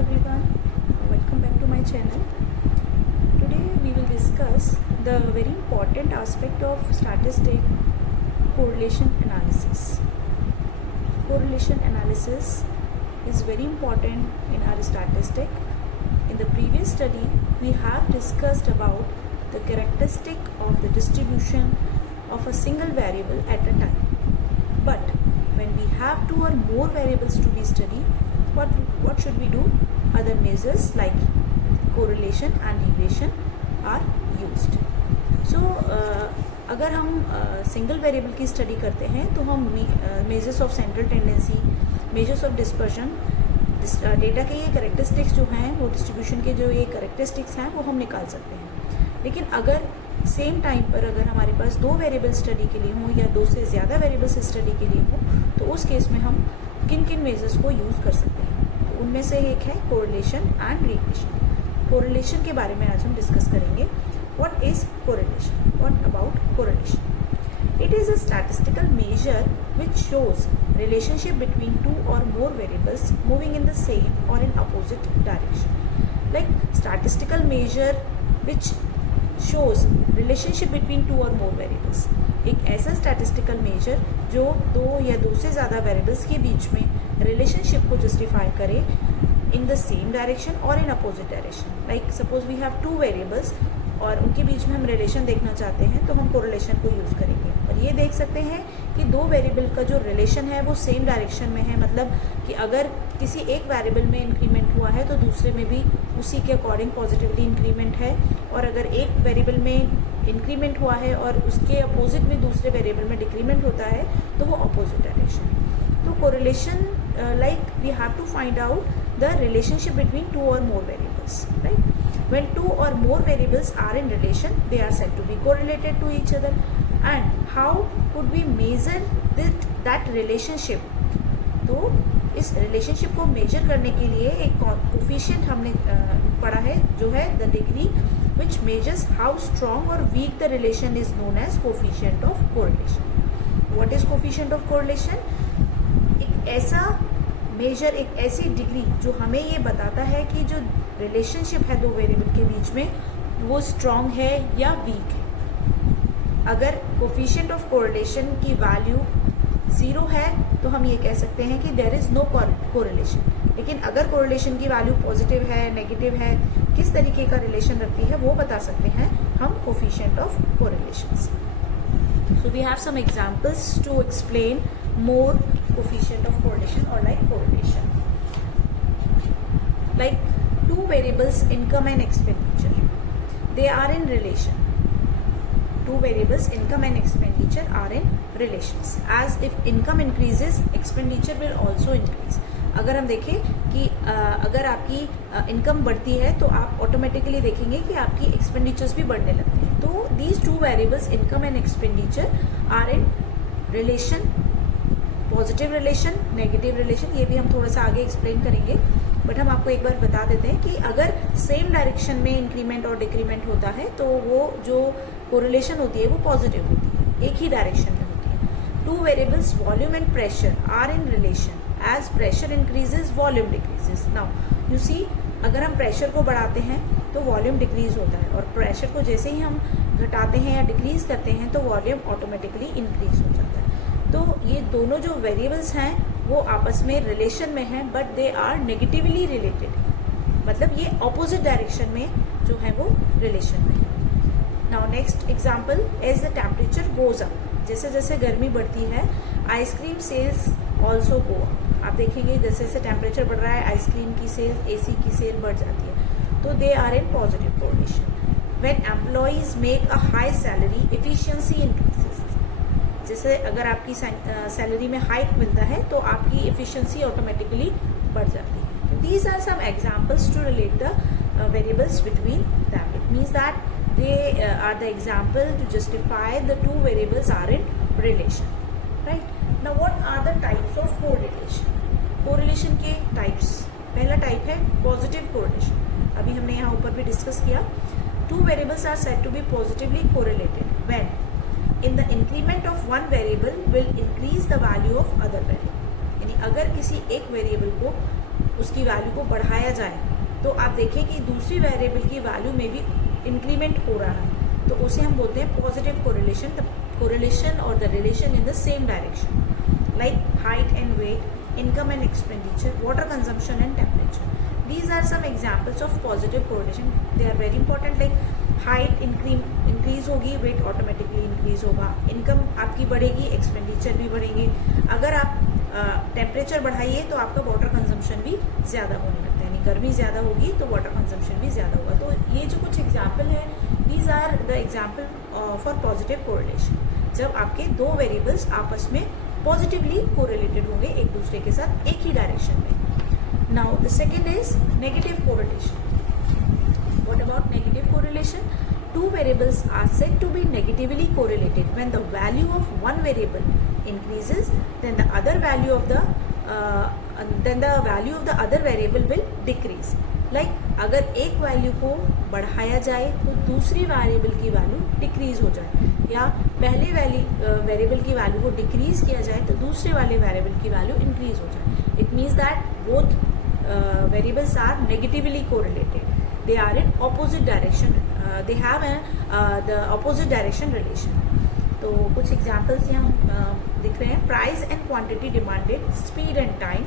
everyone, welcome back to my channel. Today we will discuss the very important aspect of statistic, correlation analysis. Correlation analysis is very important in our statistic. In the previous study we have discussed about the characteristic of the distribution of a single variable at a time. But when we have two or more variables to be studied, what should we do? Other measures like correlation and regression are used. So अगर हम single variable की study करते हैं तो हम measures of central tendency, measures of dispersion, data के ये characteristics जो हैं वो डिस्ट्रीब्यूशन के जो ये करेक्टरिस्टिक्स हैं वो हम निकाल सकते हैं. लेकिन अगर सेम टाइम पर अगर हमारे पास दो वेरिएबल स्टडी के लिए हों या दो से ज़्यादा वेरिएबल्स स्टडी के लिए हों तो उस केस में हम किन किन मेजर्स को यूज़ कर सकते हैं. तो उनमें से एक है कोरिलेशन एंड रिग्रेशन. कोरिलेशन के बारे में आज हम डिस्कस करेंगे. What is correlation? What about correlation? It is a statistical measure which shows relationship between two or more variables moving in the same or in opposite direction. Like statistical measure which shows relationship between two or more variables. एक ऐसा statistical measure जो दो या दो से ज़्यादा variables के बीच में relationship को justify करे in the same direction or in opposite direction. Like suppose we have two variables और उनके बीच में हम रिलेशन देखना चाहते हैं तो हम कोरिलेशन को यूज़ करेंगे. और ये देख सकते हैं कि दो वेरिएबल का जो रिलेशन है वो सेम डायरेक्शन में है. मतलब कि अगर किसी एक वेरिएबल में इंक्रीमेंट हुआ है तो दूसरे में भी उसी के अकॉर्डिंग पॉजिटिवली इंक्रीमेंट है. और अगर एक वेरिएबल में इंक्रीमेंट हुआ है और उसके अपोजिट में दूसरे वेरिएबल में डिक्रीमेंट होता है तो वो अपोजिट डायरेक्शन है. तो correlation like we have to find out the relationship between two or more variables, right? When two or more variables are in relation, they are said to be correlated to each other. And how could we measure that relationship? तो इस relationship को measure करने के लिए एक coefficient हमने पढ़ा है जो है the degree which measures how strong or weak the relation is known as coefficient of correlation. What is coefficient of correlation? एक ऐसा मेजर, एक ऐसी डिग्री जो हमें ये बताता है कि जो रिलेशनशिप है दो वेरिएबल के बीच में वो स्ट्रॉन्ग है या वीक है. अगर कोफिशिएंट ऑफ कोरिलेशन की वैल्यू 0 है तो हम ये कह सकते हैं कि देयर इज़ नो कोरिलेशन. लेकिन अगर कोरिलेशन की वैल्यू पॉजिटिव है, नेगेटिव है, किस तरीके का रिलेशन रखती है वो बता सकते हैं हम coefficient of correlations. So we have some examples to explain more coefficient of correlation or like correlation. Like two variables income and expenditure, they are in relation. Two variables income and expenditure are in relations. As if income increases, expenditure will also increase. अगर हम देखें कि अगर आपकी income बढ़ती है तो आप ऑटोमेटिकली देखेंगे कि आपकी एक्सपेंडिचर्स भी बढ़ने लगते हैं. तो these two variables income and expenditure are in relation. Positive relation, negative relation, ये भी हम थोड़ा सा आगे एक्सप्लेन करेंगे. बट हम आपको एक बार बता देते हैं कि अगर सेम डायरेक्शन में इंक्रीमेंट और डिक्रीमेंट होता है तो वो जो कोरिलेशन होती है वो पॉजिटिव होती है, एक ही डायरेक्शन में होती है. Two variables volume and pressure are in relation. As pressure increases volume decreases. Now you see, अगर हम प्रेशर को बढ़ाते हैं तो वॉल्यूम डिक्रीज होता है और प्रेशर को जैसे ही हम घटाते हैं या डिक्रीज करते हैं तो वॉल्यूम ऑटोमेटिकली इंक्रीज हो जाता है. तो ये दोनों जो वेरिएबल्स हैं वो आपस में रिलेशन में हैं but they are negatively related. मतलब ये ऑपोजिट डायरेक्शन में जो है वो रिलेशन में है. Now next example, as the temperature goes up. जैसे जैसे गर्मी बढ़ती है ice cream sales also go up. आप देखेंगे जैसे जैसे टेम्परेचर बढ़ रहा है आइसक्रीम की सेल, एसी की सेल बढ़ जाती है. तो they are in positive correlation. When employees make a high salary, efficiency increases. जैसे अगर आपकी सैलरी में हाइक मिलता है तो आपकी एफिशिएंसी ऑटोमेटिकली बढ़ जाती है. तो these are some examples to relate the variables between them. It means that they are the example to justify the two variables are in relation, right. Now what are the types of correlation? Correlation के types, पहला type है positive correlation. अभी हमने यहाँ ऊपर भी discuss किया. Two variables are said to be positively correlated when in the increment of one variable will increase the value of other variable. यानी अगर किसी एक वेरिएबल को उसकी वैल्यू को बढ़ाया जाए तो आप देखें कि दूसरी वेरिएबल की वैल्यू में भी इंक्रीमेंट हो रहा है, तो उसे हम बोलते हैं पॉजिटिव कोरिलेशन, द कोरिलेशन और the relation in the same direction, like height and weight, income and expenditure, water consumption and temperature. These are some examples of positive correlation. They are very important. Like height increase होगी, weight automatically increase होगा, income आपकी बढ़ेगी, expenditure भी बढ़ेंगे. अगर आप temperature बढ़ाइए तो आपका वाटर कंजम्पशन भी ज़्यादा होने लगता है, यानी गर्मी ज़्यादा होगी तो वाटर कंजम्पशन भी ज़्यादा होगा. तो ये जो कुछ एग्जाम्पल है, these are the example for positive correlation, जब आपके दो वेरिएबल्स आपस में पॉजिटिवली कोरिलेटेड होंगे एक दूसरे के साथ एक ही डायरेक्शन में. Now the second is negative correlation. What about negative correlation? Two variables are said to be negatively correlated when the value of one variable increases, then the value of the other variable will decrease. Like अगर एक value को बढ़ाया जाए तो दूसरी variable की value decrease हो जाए, या पहले वेरिएबल की वैल्यू को डिक्रीज किया जाए तो दूसरे वाले वेरिएबल की वैल्यू इंक्रीज हो जाए. It means that both variables are negatively correlated. They are in opposite direction. They have the opposite direction relation. तो कुछ एग्जाम्पल्स यहाँ दिख रहे हैं. Price and quantity demanded, speed and time,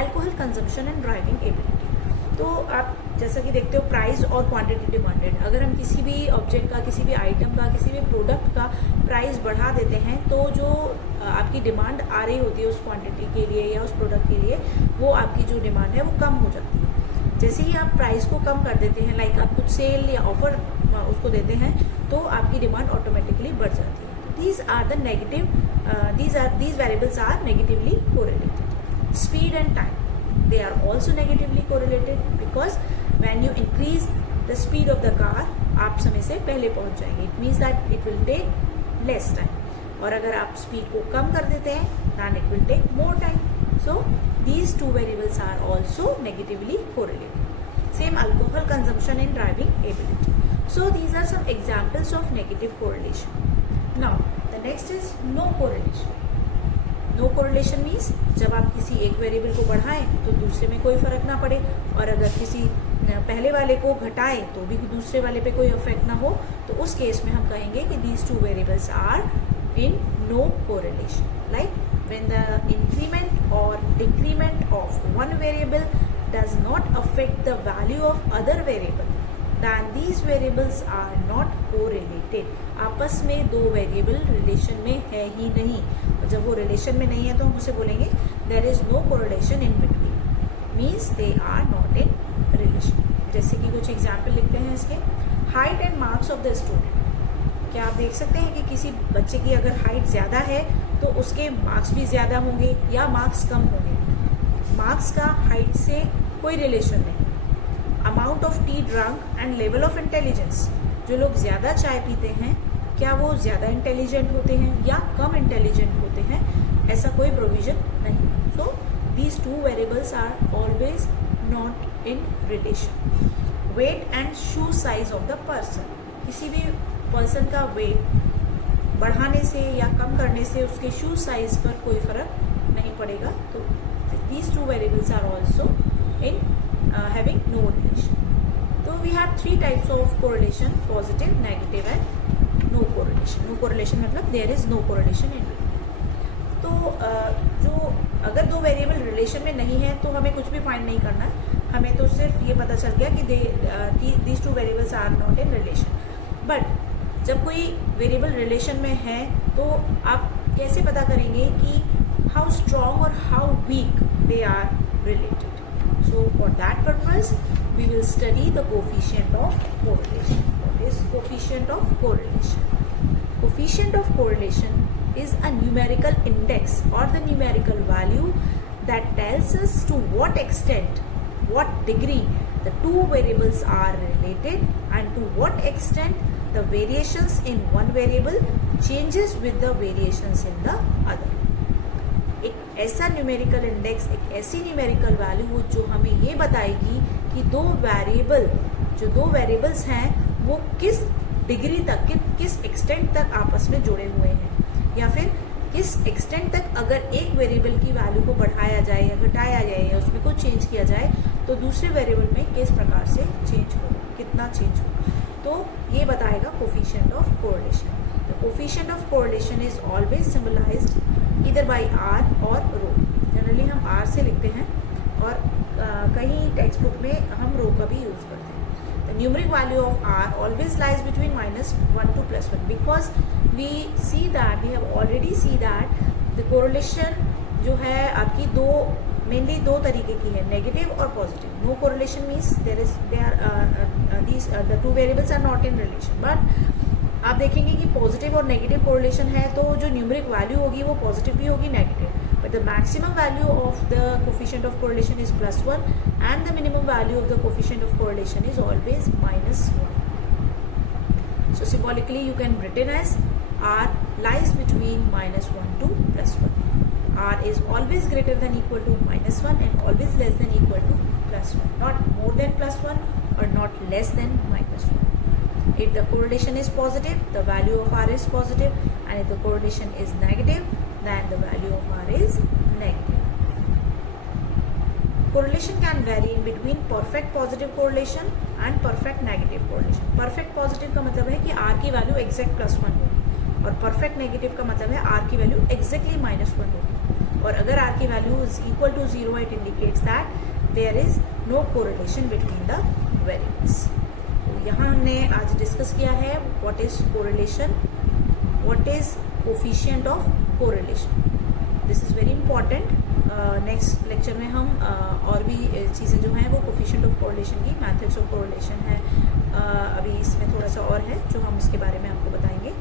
alcohol consumption and driving ability. तो आप जैसा कि देखते हो प्राइस और क्वांटिटी डिमांडेड, अगर हम किसी भी ऑब्जेक्ट का, किसी भी आइटम का, किसी भी प्रोडक्ट का प्राइस बढ़ा देते हैं तो जो आपकी डिमांड आ रही होती है उस क्वांटिटी के लिए या उस प्रोडक्ट के लिए, वो आपकी जो डिमांड है वो कम हो जाती है. जैसे ही आप प्राइस को कम कर देते हैं, लाइक आप कुछ सेल या ऑफर उसको देते हैं, तो आपकी डिमांड ऑटोमेटिकली बढ़ जाती है. These are the negative, these variables are negatively correlated. Speed and time, they are also negatively correlated because when you increase the speed of the car, आप समय से पहले पहुंच जाएंगे. It means that it will take less time. और अगर आप speed को कम कर देते हैं, then it will take more time. So these two variables are also negatively correlated. Same alcohol consumption and driving ability. So these are some examples of negative correlation. Now the next is no correlation. No correlation means जब आप किसी एक variable को बढ़ाएं तो दूसरे में कोई फर्क ना पड़े, और अगर किसी पहले वाले को घटाएं तो भी दूसरे वाले पे कोई इफेक्ट ना हो, तो उस केस में हम कहेंगे कि these two variables are in no correlation. Like when the increment or decrement of one variable does not affect the value of other variable, then these variables are not correlated. आपस में दो variable relation में है ही नहीं, और जब वो relation में नहीं है तो हम उसे बोलेंगे there is no correlation in between, means they are not in relation. जैसे कि कुछ एग्जाम्पल लिखते हैं इसके. Height and marks of the student. क्या आप देख सकते हैं कि किसी बच्चे की अगर हाइट ज़्यादा है तो उसके मार्क्स भी ज़्यादा होंगे या मार्क्स कम होंगे. मार्क्स का हाइट से कोई रिलेशन नहीं. Amount of T drunk and level of intelligence. जो लोग ज़्यादा चाय पीते हैं, क्या वो ज़्यादा इंटेलिजेंट होते हैं या कम इंटेलिजेंट होते हैं? ऐसा कोई प्रोविज़न नहीं है. So these two variables are always not in relation. Weight and shoe size of the person. किसी भी पर्सन का वेट बढ़ाने से या कम करने से उसके शू साइज पर कोई फर्क नहीं पड़ेगा. तो these two variables are also in having no relation. So we have three types of correlation: positive, negative and no correlation. No correlation मतलब there is no correlation in between. तो जो अगर दो वेरिएबल रिलेशन में नहीं है तो हमें कुछ भी फाइंड नहीं करना. हमें तो सिर्फ ये पता चल गया कि these two variables are not in relation. But जब कोई वेरिएबल रिलेशन में है तो आप कैसे पता करेंगे कि हाउ स्ट्रॉन्ग और how weak they are related? So for that purpose we will study the coefficient of correlation. What is coefficient of correlation? Coefficient of correlation is a numerical index or the numerical value that tells us to what extent, what degree the two variables are related and to what extent the variations in one variable changes with the variations in the other. एक ऐसा numerical index, एक ऐसी numerical value जो हमें ये बताएगी कि दो वेरिएबल्स हैं वो किस डिग्री तक, किस एक्सटेंट तक आपस में जुड़े हुए हैं, या फिर किस एक्सटेंट तक अगर एक वेरिएबल की वैल्यू को बढ़ाया जाए या घटाया जाए या उसमें कुछ चेंज किया जाए तो दूसरे वेरिएबल में किस प्रकार से चेंज हो, कितना चेंज हो, तो ये बताएगा coefficient of correlation. The coefficient of correlation is always symbolised either by r और रो। जनरली हम आर से लिखते हैं और कहीं टेक्स्ट बुक में हम रो का भी यूज करते हैं। The numeric value of r always lies between -1 to +1 because we see that we have already see that the correlation जो है आपकी mainly दो तरीके की है, नेगेटिव और positive. No correlation means the two variables are not in relation, but आप देखेंगे कि पॉजिटिव और नेगेटिव कोरिलेशन है तो जो न्यूमरिक वैल्यू होगी वो पॉजिटिव भी होगी, negative, but the maximum value of the coefficient of correlation is +1 and the minimum value of the coefficient of correlation is always -1. So symbolically you can written as r lies between -1 to +1. r is always greater than equal to -1 and always less than equal to +1, not more than +1 or not less than -1. If the correlation is positive, the value of r is positive, and if the correlation is negative, then the value of r is negative. Correlation can vary in between perfect positive correlation and perfect negative correlation. Perfect positive का मतलब है कि r की value exact +1 होगी और perfect negative का मतलब है r की वैल्यू exactly -1 होगी। और अगर r की value is equal to 0, it indicates that there is no correlation between the variables. तो यहाँ हमने आज डिस्कस किया है what is correlation, what is coefficient of correlation. This is very important. Next lecture में हम और भी चीज़ें जो हैं वो कोफिशिएंट ऑफ कोरिलेशन की, मेथड्स ऑफ कोरिलेशन है, अभी इसमें थोड़ा सा और है जो हम इसके बारे में आपको बताएंगे।